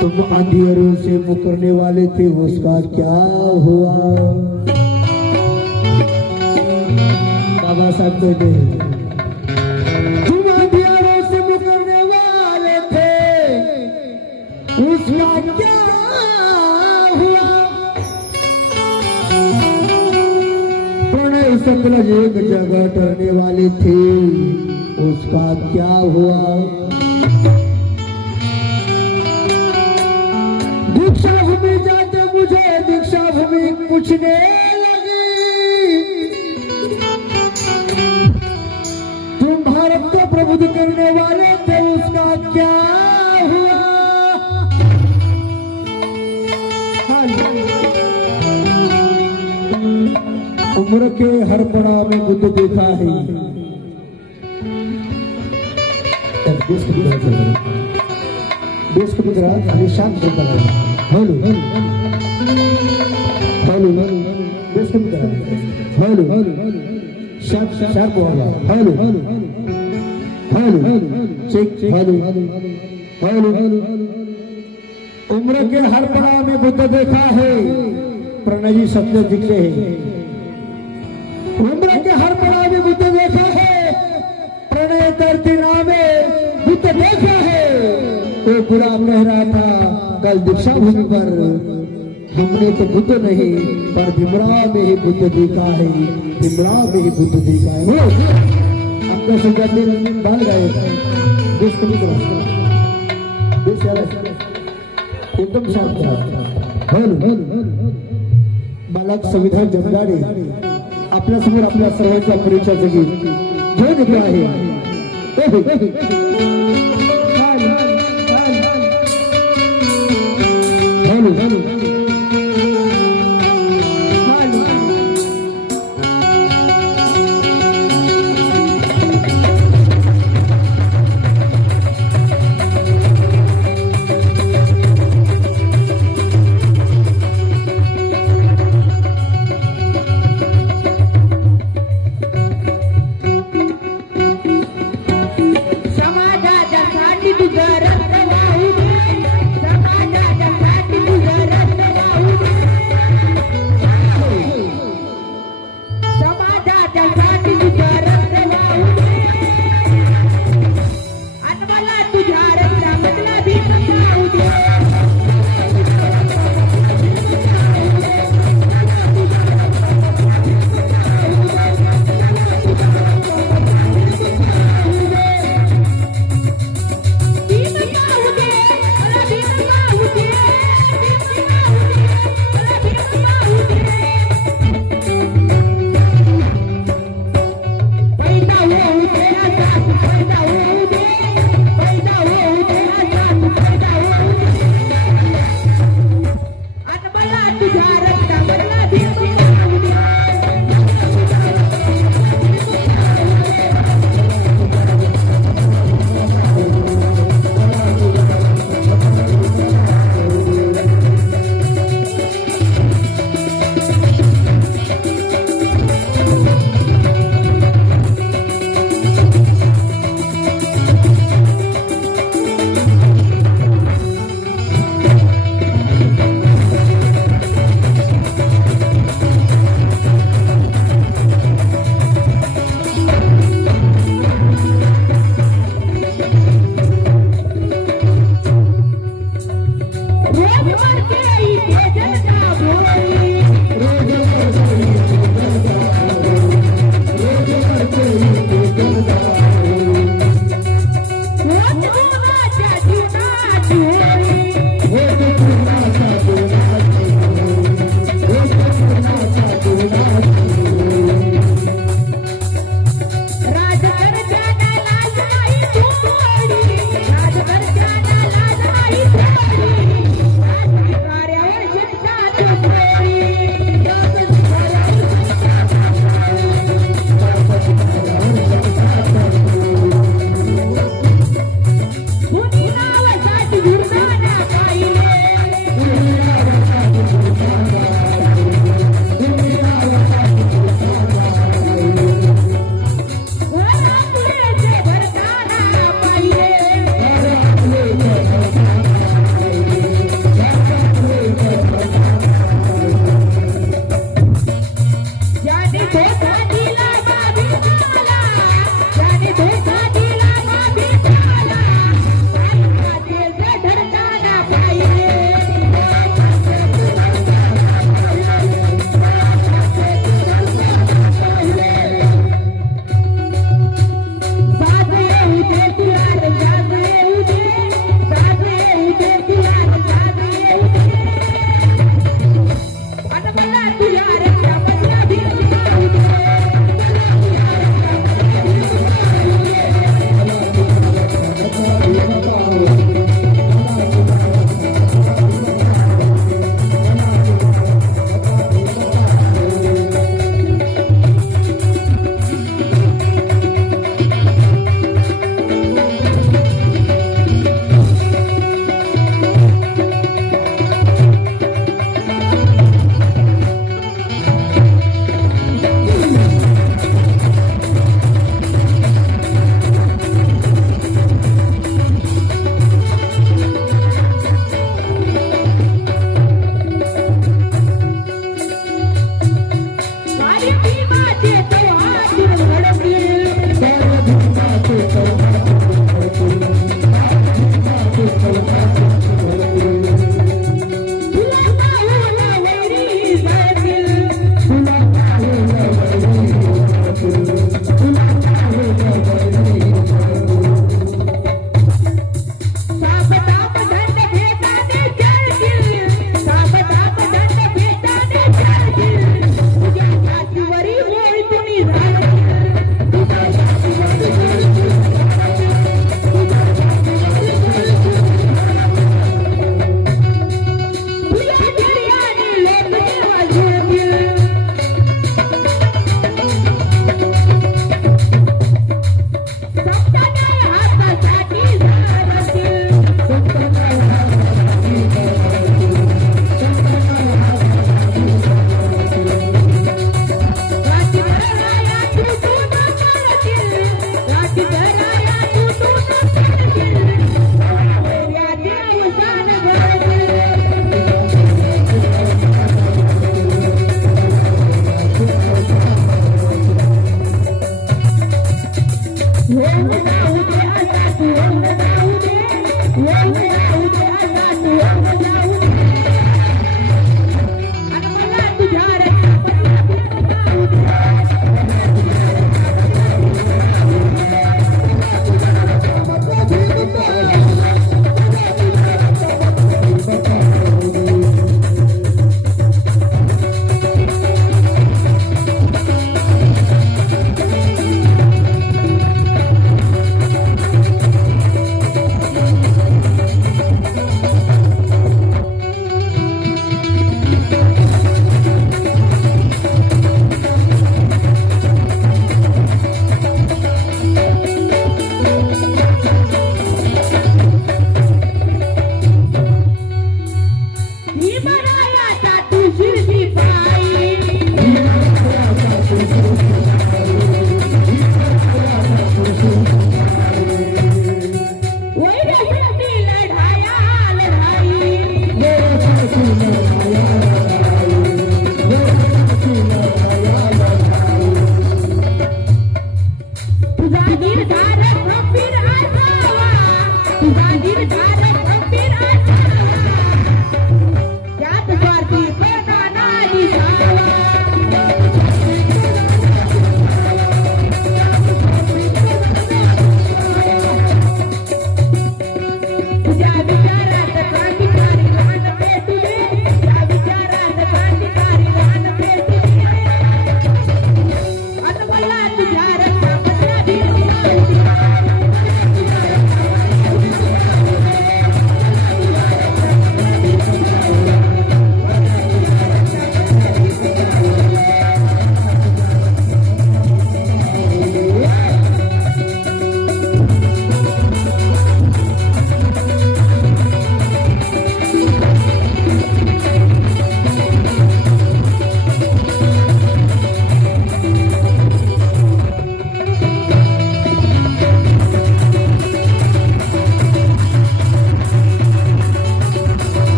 तुम अंधियों से मुकरने वाले थे, उसका क्या हुआ? बाबा साहब कहते तुम अंधियों से मुकरने वाले थे, उसका क्या हुआ? प्रणय सतलज एक जगह टरने वाली थी, उसका क्या हुआ? दीक्षा भूमि जाते मुझे दीक्षा भूमि पूछने लगी, तुम भारत को प्रबुद्ध करने वाले थे, उसका क्या हुआ? उम्र के हर पड़ाव में बुद्ध देखा है। देश को गुजरात अभी शांत होता है। हेलो हेलो देश को गुजरात हेलो शांत शांत होगा। Hello hello check hello hello उम्र के हर पड़ाव में बुद्ध देखा है। प्रणय जी सत्य दिखते हैं। उम्र के हर पड़ाव में बुद्ध देखा है। प्रणय करती नामे बुद्ध देखा है। तो बुरा कह रहा था कल दीक्षा भूमि पर, हमने तो बुद्ध नहीं पर भीमराव में ही बुद्ध देखा है, भीमराव में ही बुद्ध देखा है। अपना संगठन डाल गए देश को एकदम शांत। बालक संविधान जमदारी आपल्या समोर आपल्या सर्वांच्या परिचय जगी घेऊन येतो आहे।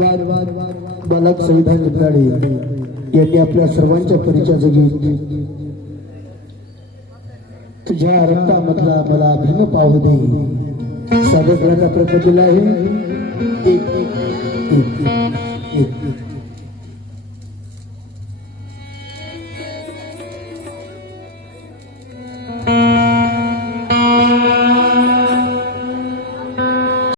धन्यवाद बालक संविधान जिंदाडे यांनी आपल्या सर्वांच्या परिचयाचं गीत तुझ्या रक्तामधला मला भिन्न पाहू दे सादर करण्याचा प्रयत्न केला आहे. एक